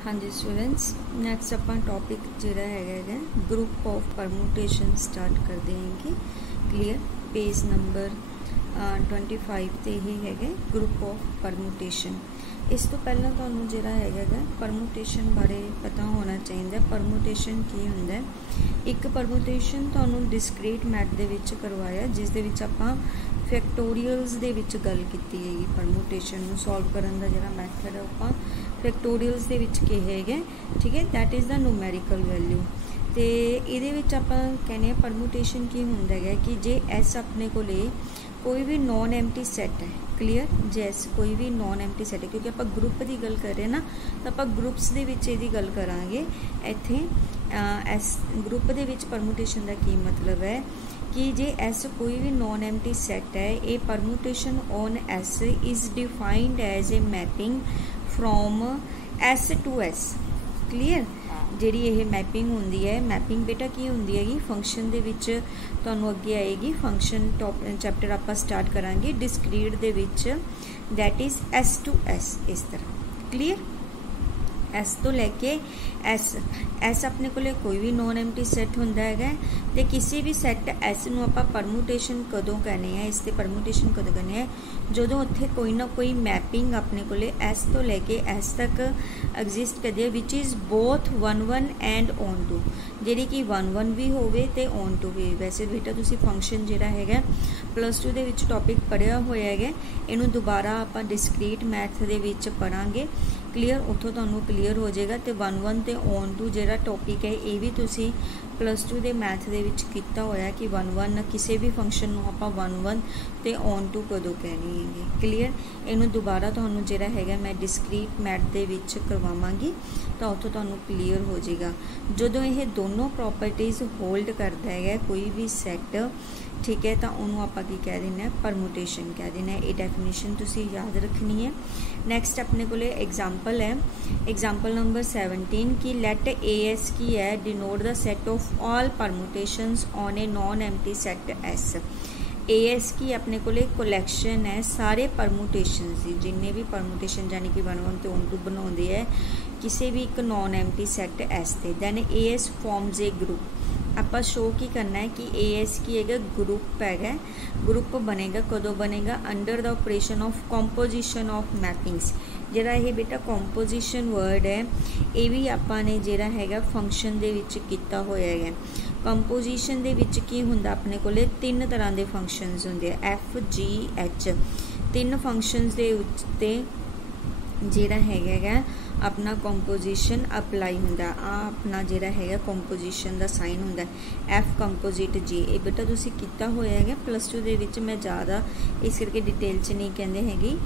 हाँ जी students, next अपना topic जोड़ा है ग्रुप ऑफ परमुटेशन स्टार्ट कर देंगे। क्लीयर, पेज नंबर 25 ते ही है ग्रुप ऑफ परमुटेशन। इस तो पहला तुहानू जिहड़ा है परमुटेशन बारे पता होना चाहिए। परमुटेशन की हुंदा है? एक परमुटेशन तुहानू डिस्क्रीट मैथ दे विच करवाया, जिस दे विच आपां फैक्टोरियल्स दे विच गल कीती है। परमुटेशन नू सॉल्व करन दा जिहड़ा मैथड है आपां फैक्टोरियल्स दे विच कहे है, ठीक है। That is the numerical value. तो ये कहने परमुटेशन की हुंदा है कि जे एस अपने को कोई भी नॉन एम्प्टी सैट है। क्लीयर, जे एस कोई भी नॉन एम्प्टी सैट है, क्योंकि आप ग्रुप की गल कर रहे हैं ना, तो आप ग्रुप्स दे विच इहदी गल करांगे। इत्थे एस ग्रुप दे विच परमुटेशन का की मतलब है कि जे एस कोई भी नॉन एम्प्टी सैट है, ये permutation on S is defined as a mapping from S to S. Clear, जी ये मैपिंग होंदी है। मैपिंग बेटा की होंदी हैगी फंक्शन दे विच तुहानू अगे आएगी। फंक्शन टॉप चैप्टर आप स्टार्ट करांगे डिस्क्रीट दे विच, that is S to S. इस तरह क्लीयर, एस तो लैके एस। एस अपने को कोई भी नॉन एम्प्टी सैट होंदा है, तो किसी भी सैट एस नू आपां परमुटेशन कदों कहने हैं, इस ते परमुटेशन कदों कहने हैं जदों उत्थे कोई ना कोई मैपिंग अपने को एस तो लैके एस तक एग्जिस्ट करदी है, which is both 1 and onto, जिहड़ी कि 1 भी होवे ते ऑन टू भी। वैसे बेटा तुसीं फंक्शन जिहड़ा है +2 दे विच टॉपिक पढ़िया होया है, इनू दोबारा आपां डिस्क्रीट मैथ दे विच पढ़ांगे। क्लीयर, उतों तुहानू क्लीयर हो जाएगा। तो 1 ते ऑन टू जिहड़ा टॉपिक है ये भी तुसीं +2 दे मैथ दे विच कीता होया कि 1 किसी भी फंक्शन नू आपां 1 ते ऑन टू कदों कहनी है। क्लीयर, इनू दोबारा तुहानू जिहड़ा है मैं डिस्क्रीट मैथ दे विच करवावांगी, तो उतों तुहानू क्लीयर हो जाएगा। जदों ये दोनों प्रॉपर्टीज़ होल्ड करता है कोई भी सैट, ठीक है, तो उन्होंने आप कह देना परमुटेशन कह देना। ये डेफिनेशन तुसी याद रखनी है। नैक्सट अपने को एग्जाम्पल है, एग्जाम्पल नंबर 17 कि लेट ए एस की है denote the set of all permutations on a non empty set S. A S की अपने को कलैक्शन है सारे परमुटेशन की, जिन्ने भी परमुटेशन यानी कि 1 तो 2 बनाते हैं किसी भी एक नॉन एम्प्टी सैट एस से। Then A S forms a group. आप शो की करना है कि ए एस की है ग्रुप है। ग्रुप बनेगा कदों बनेगा? Under the operation of composition of mappings. जिहड़ा ये बेटा कॉम्पोजिशन वर्ड है ये भी आपने जिहड़ा है फंक्शन दे विच कीता होया है। कंपोजिशन दे विच की हुंदा अपने को 3 तरह के फंक्शनस होंदे, एफ जी एच। 3 फंक्शनस दे उत्ते जिहड़ा है अपना कंपोजिशन अप्लाई होंदा। अपना जिहड़ा है कंपोजिशन का साइन होंदा एफ कंपोजिट जी। ये बेटा तुसीं कीता होया है +2 दे विच, मैं ज़्यादा इस करके डिटेल च नहीं कहंदे हैगी।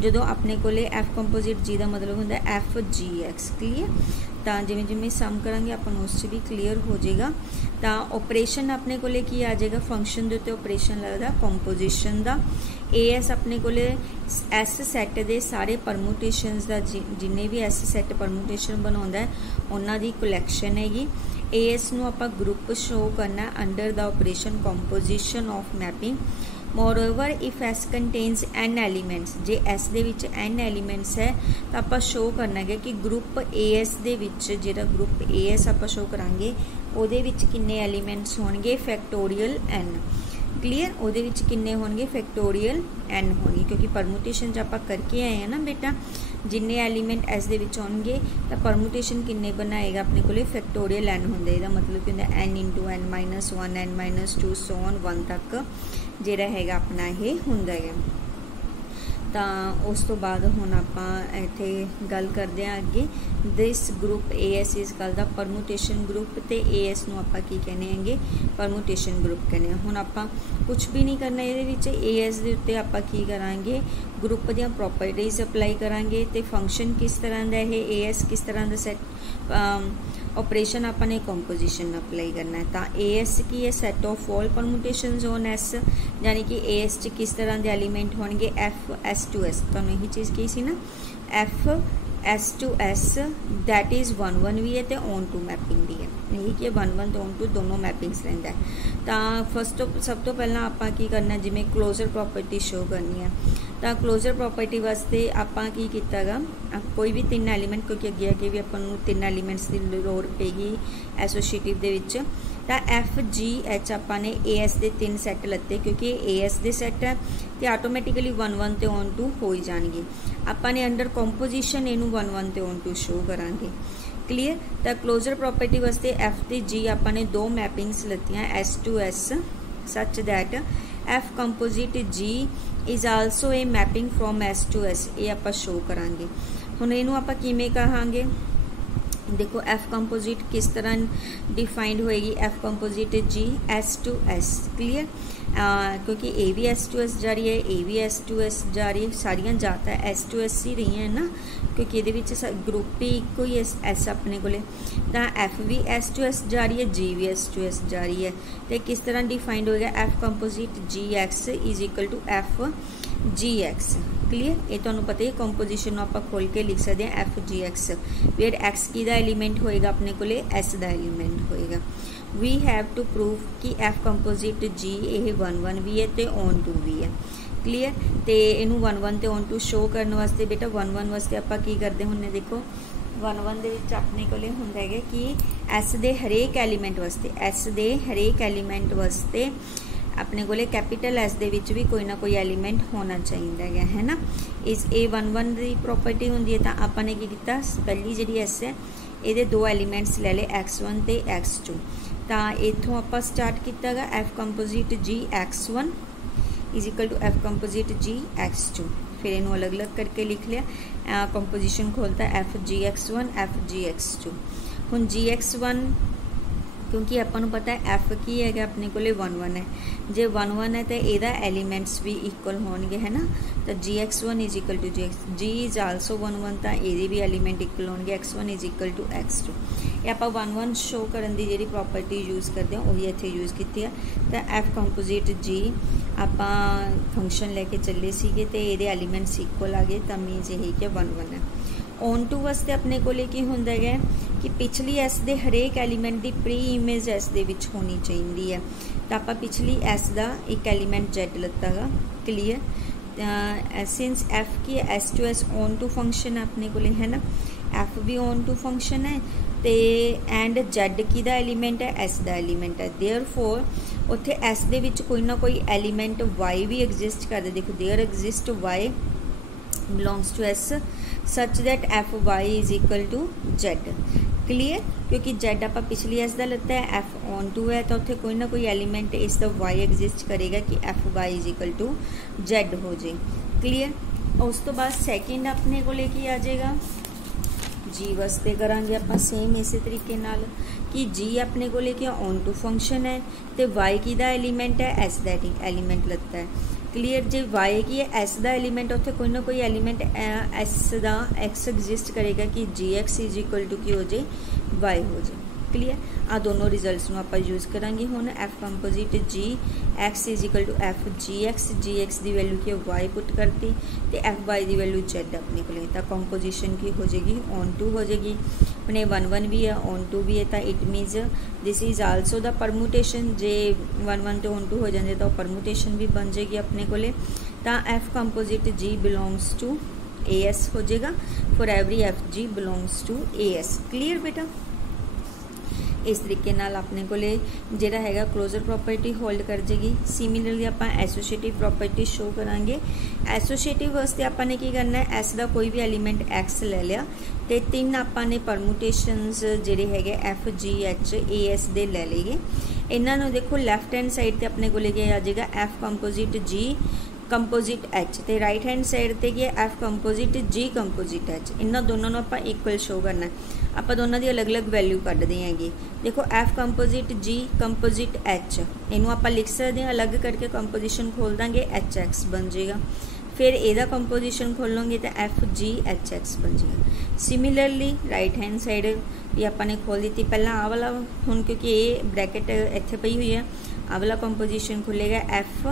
जदों अपने को एफ कंपोजिट जी का मतलब होंदा एफ जी एक्स। क्लीयर, तो जिमें जिमें सम करांगे अपन उस भी क्लीयर हो जाएगा। तो ऑपरेशन अपने को की आ जाएगा फंक्शन के उत्ते ऑपरेशन लगता कंपोजिशन का। ए एस अपने को एस सैट के सारे परमुटेशनस का जिन्हें भी एस सैट परमुटेशन बनाता है उन्हों की कलैक्शन हैगी। ए एस नू आपां ग्रुप शो करना under the operation composition of mapping. Moreover if S contains an elements, J S दे विच एन एलीमेंट्स है तो आप शो करना है कि ग्रुप ए एस दे विच जिहड़ा ग्रुप ए एस आप शो करांगे उहदे विच किन्ने एलीमेंट्स होणगे? Factorial N. क्लीयर, उहदे विच किन्ने होणगे? फैक्टोरियल एन होणगे, क्योंकि परमुटेशन ज आप करके आए हैं ना बेटा, जिन्ने एलीमेंट एस दे विच होणगे तो परमुटेशन किन्ने बनाएगा अपने को? फैक्टोरियल एन होंदा। इसदा मतलब कि होंदा n into n -1 n -2 so on 1 तक जिहड़ा है अपना ये हुंदा है। तो उस तो बाद हुण आपां इत्थे गल करदे हां अगे this group A S is called the permutation group. तो ए एस नूं आपां की कहने हैगे? परमुटेशन ग्रुप कहने। हुण आपां कुछ भी नहीं करना इहदे विच। ए एस दे उत्ते आपां की करांगे? ग्रुप दीआं प्रॉपर्टीज़ अप्लाई करांगे। तो फंक्शन किस तरह का है, ए एस किस तरह का सैट ऑपरेशन अपने कंपोजिशन अप्लाई करना है। तो ए एस की है set of all permutations on S, यानी कि ए एस च किस तरह के एलीमेंट होंगे? F S to S. तो यही चीज़ की सी ना, F S to S that is 1 भी है तो ऑन टू मैपिंग भी है। यही कि 1 तो ऑन टू दोनों मैपिंग्स रहिंदा है। तो फस्ट सब तो पहला आप की करना जिमें क्लोजर प्रॉपर्टी शो करनी है। तो क्लोजर प्रॉपर्टी वास्ते आपां की कीतागा कोई भी 3 एलीमेंट, क्योंकि अगे अगे भी आपां नूं 3 एलीमेंट्स की लोड़ पेगी एसोसीएटिव दे विच। तो एफ जी एच आपां ने ए एस के 3 सैट लत्ते, क्योंकि ए एस के सैट है तो आटोमैटिकली 1 1 ते ऑन टू हो ही जाएंगे। आपां ने अंडर कंपोजिशन इनू 1 1 ते ऑन टू शो करांगे। क्लीयर। तो क्लोजर प्रॉपर्टी वास्ते एफ ते जी आपां ने 2 मैपिंग्स लत्तियां S to S such that F composite G is also a mapping from S to S. ये आपां शो करांगे। हुण इहनूं आपां किवें कहांगे, देखो एफ कंपोजिट किस तरह डिफाइंड होएगी, F composite G S to S. Clear. क्योंकि ए भी एस टू एस जा रही है, ए भी एस टू एस जा रही है, सारियां जाता एस टू एस ही रही हैं ना, क्योंकि ये ग्रुप ही एक ही एस अपने को। एफ भी एस टू एस जा रही है, जी भी एस टू एस जा रही है। तो किस तरह डिफाइंड होएगा, F composite G X is equal to F G X. Clear. ये तो पता ही कंपोजिशन आप खोल के लिख सकते हैं F G X, where X की एलीमेंट होएगा अपने को एस का एलीमेंट होएगा। वी हैव टू प्रूव कि एफ कंपोजिट जी ये 1 1 भी है तो ऑन टू भी है। क्लीयर। तो इनू 1 1 ते ऑन टू शो करने वास्ते बेटा 1 1 वास्ते आप की करते होंगे, देखो 1 1 दे विच अपने को हुंदा है कि एस दे हरेक एलीमेंट वास्ते, एस दे हरेक एलीमेंट वास्ते अपने को कैपिटल एस दे विच भी कोई ना कोई एलीमेंट होना चाहिए है ना। इस ए 1 1 की प्रॉपर्टी होंदी है। तो आपने की किया, पहली जी एस है ये 2 एलीमेंट्स ले ले x1 ते x2। तो इतों आप स्टार्ट किया गा F composite G x1 is equal to F composite G x2। फिर इनू अलग अलग करके लिख लिया, कंपोजिशन खोलता F G x1 F G x2। हुण जी x1 क्योंकि अपन पता है एफ की है अपने को 1 1 है, जे 1 1 है तो यदा एलीमेंट्स भी इक्वल होंगे है ना। तो G x1 is equal to G X, G is also 1 1 तो ये भी एलीमेंट इक्वल होंगे, x1 is equal to x2। ये आप 1 1 शो करने की जी प्रॉपर्टी यूज़ करते हैं वही इतने यूज़ की है। तो एफ कंपोजिट जी आप फंक्शन लैके चले सीगे तो ये एलीमेंट्स इक्वल आ गए, तो मीनस यही कि 1 1 है। ऑन टू वास्ते अपने को की होंदा है कि पिछली एस दे हरेक एलीमेंट की प्री इमेज एस दे विच होनी चाहिए है। तो आप पिछली एस का एक एलीमेंट जेड लत्ता गा। क्लीयर। सिंस एफ की S to S onto function अपने को है ना, एफ भी ऑन टू फंक्शन है तो एंड जेड की दा एलीमेंट है, एस का एलीमेंट है। देयरफॉर उत्थे एस दे विच कोई ना कोई एलीमेंट वाई भी एग्जिस्ट करता। देखो there exist Y belongs to S such that F Y is equal to Z. Clear. क्योंकि जेड आप पिछली एस का लत्ता है, एफ ऑन टू है तो उत्थे कोई ना कोई एलीमेंट इसका वाई एग्जिस्ट करेगा कि F Y is equal to Z हो जाए। क्लीयर। उस तो बाद सैकेंड अपने को लेके आ जाएगा जी वास्ते करांगे आप सेम इस तरीके नाल कि जी अपने को लेके ऑन टू फंक्शन है तो वाई की दा एलीमेंट है, एस का एलीमेंट लत्ता है। क्लीयर। जे वाई की है एस का एलीमेंट उत्थे कोई ना कोई एलीमेंट एस का एक्स एग्जिस्ट करेगा कि जी एक्स इज इक्वल टू की हो जाए वाई हो जाए। क्लीयर। आ दोनों रिजल्ट्स आप यूज़ करांगे। हुण F composite G X is equal to F G X की वैल्यू की वाई पुट करती तो एफ वाई की वैल्यू जेड अपने को, तो कंपोजिशन की हो जाएगी ऑन टू हो जाएगी। अपने 1 1 भी है ऑन टू भी है, तो it means this is also the permutation. जे 1 1 तो ऑन टू हो जाते तो परमुटेशन भी बन जाएगी अपने को। तो F composite G belongs to A S हो जाएगा for every F G belongs to A S. Clear बेटा। इस तरीके नाल अपने को जिहड़ा हैगा क्लोजर प्रॉपर्टी होल्ड कर जाएगी। सिमिलरली आप एसोसिएटिव प्रॉपर्टी शो करांगे। एसोसिएटिव वास्ते आपने की करना है, एस का कोई भी एलीमेंट एक्स ले लिया तो 3 आपने परमुटेशनस जिहड़े हैगे F G H A S दे ले लिए। इन्हों देखो लैफ्ट हैंड साइड ते अपने को लेके आ जाएगा एफ कंपोजिट जी कंपोजिट एच, तो राइट हैंड साइड ते गया एफ कंपोजिट जी कंपोजिट एच। इन्होंने दोनों आप इक्वल शो करना। आप दोनों की अलग अलग वैल्यू कढ़ते हैं। देखो एफ कंपोजिट जी कंपोजिट एच इनू आप लिख सकते हैं, अलग करके कंपोजिशन खोल देंगे एच एक्स बन जाएगा। फिर एदा कंपोजिशन खोलोगे तो एफ जी एच एक्स बन जाएगा। सिमिलरली राइट हैंड साइड भी आपने खोल दी। पहला आ वाला हुण क्योंकि ये ब्रैकेट इत्थे पई हुई है, आ वाला कंपोजिशन खुलेगा F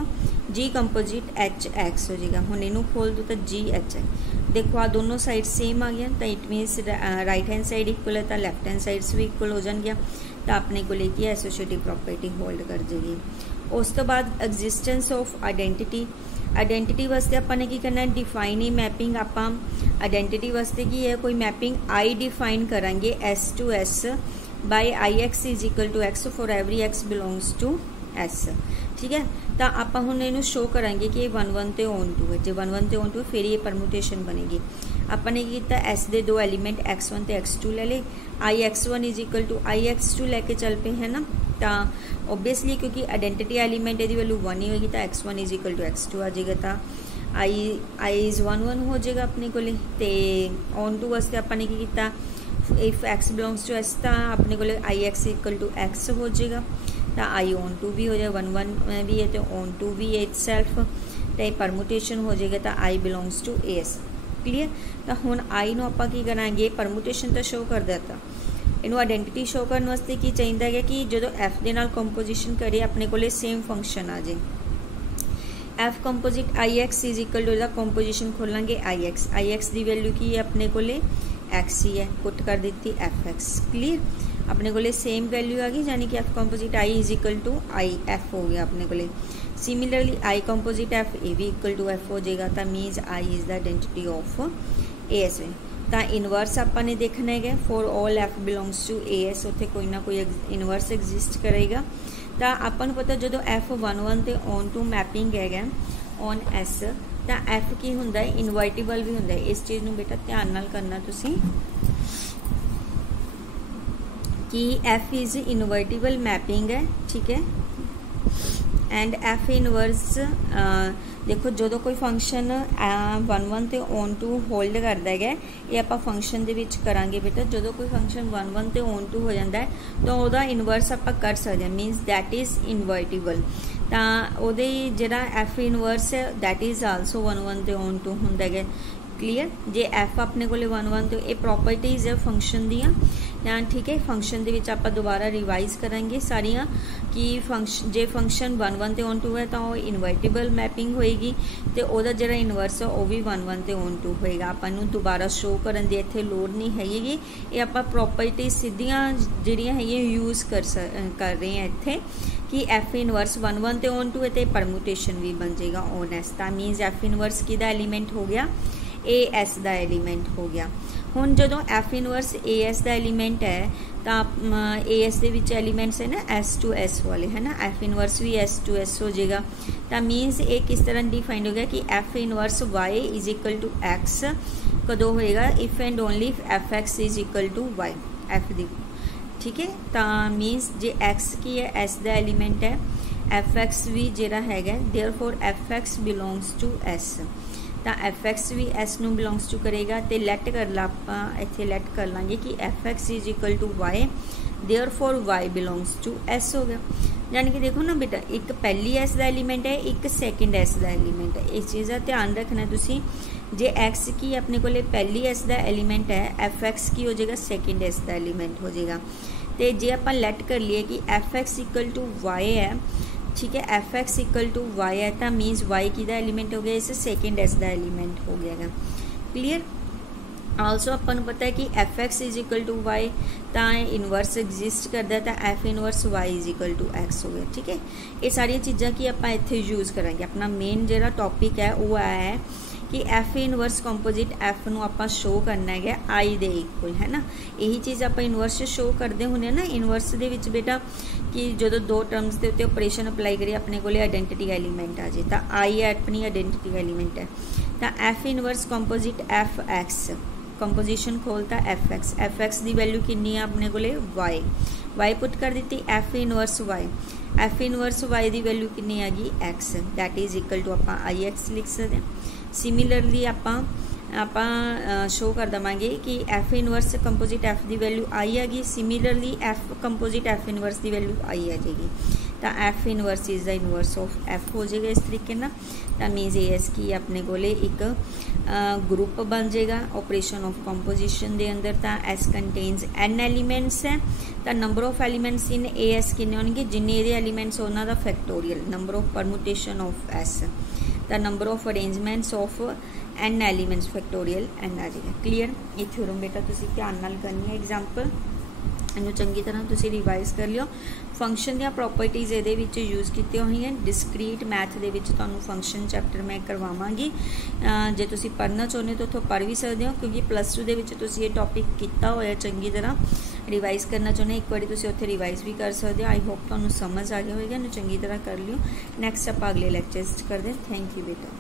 G composite H x हो जाएगा। हुण इनू खोल दो तो जी एच एक्स। देखो आ दोनों साइड सेम आ गया, तो it मीनस right hand side equal है तो लैफ्ट हैंड साइड्स भी इक्वल हो जाएंगे। तो अपने को लेके एसोसिएटिव प्रॉपर्टी होल्ड कर जाएगी। उस तो बाद एग्जिस्टेंस ऑफ आइडेंटिटी आइडेंटिटी वास्ते आपने की करना है, डिफाइन ए मैपिंग। आप आइडेंटिटी वास्ते की है कोई मैपिंग आई डिफाइन करांगे S to S by I X is equal to X for every X belongs to S. ठीक है, तो आप हुण इहनूं शो करांगे कि 1 1 ते ऑन टू है। जो 1 1 ते ऑन टू है फिर ये परमुटेशन बनेगी। आपने की किया एस दे दो एलीमेंट x1 ते x2 ले ले, I x1 is equal to I x2 लैके चल पे है ना। तो ओबीयसली क्योंकि आइडेंटिटी एलीमेंट यदि वैल्यू 1 ही होगी तो x1 is equal to x2 आ जाएगा। तो आई इज 1 1 हो जाएगा अपने को। ऑन टू वास्ते आपने की किया if x belongs to s तो अपने को I X equal to x हो जाएगा। तो आई ऑन टू भी हो जाएगा, 1 1 भी है तो ऑन टू भी है इटसेल्फ, तो परमुटेशन हो जाएगा। तो आई बिलोंग्स टू एस। क्लीयर। तो हुण आई नूं आपां की करांगे, परमुटेशन तो शो कर दिता, इनू आइडेंटिटी शो करने वास्ते की चाहिए है कि जो एफ के नाल कंपोजिशन करिए अपने को सेम फंक्शन आ जाए। F composite I X is equal to composition खोलेंगे आई एक्स की वैल्यू की है अपने को एक्स ही है, पुट कर दी एफ एक्स। क्लीयर। अपने को सेम वैल्यू आ गई, यानी कि F composite I is equal to I F हो गया अपने को। Similarly I composite F A भी इक्वल टू एफ हो जाएगा। तो means I is the identity of A S. तो इनवर्स आपने देखना है for all F belongs to A S, उत्थे कोई ना कोई इनवर्स एग्जिस्ट करेगा। तो आपन पता जो एफ 1 1 ते ऑन टू मैपिंग है ऑन एस, तो एफ की हुंदा है इनवर्टिबल भी हुंदा है। इस चीज़ नूं बेटा ध्यान नाल करना तुसीं कि एफ इज इनवर्टिबल मैपिंग है। ठीक है। एंड एफ इनवर्स देखो जो कोई फंक्शन 1 1 ते ऑन टू होल्ड करता है ये आप फंक्शन दे विच करांगे बेटा। जो कोई फंक्शन 1 1 ते ऑन टू हो जाता है तो वह इनवर्स आप कर सकते हैं, मीनस दैट इज़ इनवर्टिबल। तो वो जिहड़ा एफ इनवर्स है दैट इज़ आल्सो 1 1 ते ऑन टू हुंदा है। क्लीयर। जे एफ अपने को 1 1 तो ये प्रॉपर्टीज़ है फंक्शन दियाँ। ठीक है, फंक्शन दे विच आप दोबारा रिवाइज करांगे सारिया कि फंक्शन जे फंक्शन 1 1 ते ऑन टू है तो इनवर्टिबल मैपिंग होएगी, तो वह जो इनवर्स है वह भी 1 1 ते ऑन टू होएगा। आपनू दोबारा शो करन दी इत्थे लोड़ नहीं हैगी, ये आप प्रॉपर्टी सीधियाँ जिहड़ियां है यूज़ कर रहे हैं इत्थे कि एफ इनवर्स 1 1 ते ऑन टू है तो परमुटेशन भी बन जाएगा ऑन एस। ता मीनस एफ इनवर्स किहदा एलीमेंट हो गया, ए एस का एलीमेंट हो गया। हुण जो एफ इनवर्स ए एस का एलीमेंट है तो ए एस के विच एलीमेंट्स है ना एस टू एस वाले, है ना। एफ इनवर्स भी एस टू एस हो जाएगा। तो मीनस ये किस तरह डिफाइंड हो गया कि F inverse Y is equal to X कदों होएगा, if and only if F X is equal to Y F दी। ठीक है। तो मीनस जे एक्स की है एस का एलीमेंट है, एफ एक्स भी जिहड़ा हैगा therefore F X belongs to S. तो एफ एक्स भी एस नू बिलोंग्स टू करेगा। तो लैट कर ला आप इत्थे लैट कर लाँगे कि F X is equal to Y therefore Y belongs to S हो गया। यानी कि देखो ना बेटा एक पहली एस का एलीमेंट है, एक सैकेंड एस का एलीमेंट है। इस चीज़ का ध्यान रखना तुसीं। जे एक्स की अपने को पहली एस का एलीमेंट है, एफ एक्स की हो जाएगा सैकेंड एस का एलीमेंट हो जाएगा। तो जे आप लैट कर लिए कि F X equal to Y है, ठीक है, F X equal to Y है तो मीन्स वाई की एलीमेंट हो गया, इसे सेकेंड एस का एलीमेंट हो गया। क्लीयर। आल्सो अपन पता है कि F X is equal to Y तो इनवर्स एग्जिस्ट करता है, तो F inverse Y is equal to X हो गया। ठीक है। ये सारिया चीज़ां की आप इत्थे यूज़ करांगे। अपना मेन जो टॉपिक है वो है कि एफ इनवर्स कंपोजिट एफ नूं आपां शो करना है आई दे इक्वल, है ना। यही चीज़ आप इनवर्स शो करते होंगे ना। इनवर्स दे विच बेटा कि जो दो टर्म्स के उत्ते ऑपरेशन अप्लाई करिए अपने को आइडेंटिटी एलीमेंट आ जाए, तो आई अपनी आइडेंटिटी एलीमेंट है। तो F inverse composite F X composition खोलता एफ एक्स की वैल्यू कितनी है अपने को वाई पुट कर दी F inverse Y, F inverse Y की वैल्यू कितनी आ गई X, that is equal to आप आई एक्स लिख सकते हैं। सिमिलरली आप शो कर देवांगे कि एफ इनवर्स कंपोजिट एफ की वैल्यू आई आ गई, similarly F composite F inverse की वैल्यू आई आ जाएगी। तो F inverse is the inverse of F हो जाएगा इस तरीके ना। तो मीनस ए एस की अपने को एक ग्रुप बन जाएगा ऑपरेशन ऑफ कंपोजिशन के अंदर। तो एस कंटेन्स एन एलीमेंट्स है, तो number of elements in A S किन्ने होंगे, जिन्ने ये एलीमेंट्स उन्हों का factorial number of permutation of S, the number of arrangements of N elements factorial N आ जाएगा। क्लीयर। ये थ्योरम बेटा तुसीं ध्यान नाल करनी है। एग्जाम्पल ਇਹਨੂੰ ਚੰਗੀ ਤਰ੍ਹਾਂ ਤੁਸੀਂ ਰਿਵਾਈਜ਼ ਕਰ ਲਿਓ। ਫੰਕਸ਼ਨ ਦੀਆਂ ਪ੍ਰੋਪਰਟੀਜ਼ ਇਹਦੇ ਵਿੱਚ ਯੂਜ਼ ਕੀਤੀਆਂ ਹੋਈਆਂ। ਡਿਸਕ੍ਰੀਟ ਮੈਥ ਦੇ ਵਿੱਚ ਤੁਹਾਨੂੰ ਫੰਕਸ਼ਨ ਚੈਪਟਰ ਮੈਂ ਕਰਵਾਵਾਂਗੀ। ਜੇ ਤੁਸੀਂ ਪੜ੍ਹਨਾ ਚਾਹੁੰਦੇ ਤਾਂ ਉੱਥੋਂ ਪੜ੍ਹ ਵੀ ਸਕਦੇ ਹੋ, ਕਿਉਂਕਿ +2 ਦੇ ਵਿੱਚ ਤੁਸੀਂ ਇਹ ਟੌਪਿਕ ਕੀਤਾ ਹੋਇਆ ਚੰਗੀ ਤਰ੍ਹਾਂ। ਰਿਵਾਈਜ਼ ਕਰਨਾ ਚਾਹੁੰਦੇ ਇੱਕ ਵਾਰੀ ਤੁਸੀਂ ਉੱਥੇ ਰਿਵਾਈਜ਼ ਵੀ ਕਰ ਸਕਦੇ ਹੋ। ਆਈ ਹੋਪ ਤੁਹਾਨੂੰ ਸਮਝ ਆ ਗਿਆ ਹੋਵੇਗਾ। ਇਹਨੂੰ ਚੰਗੀ ਤਰ੍ਹਾਂ ਕਰ ਲਿਓ। ਨੈਕਸਟ ਆਪਾਂ ਅਗਲੇ ਲੈਕਚਰ 'ਚ ਕਰਦੇ ਹਾਂ। ਥੈਂਕ ਯੂ ਬੇਟਾ।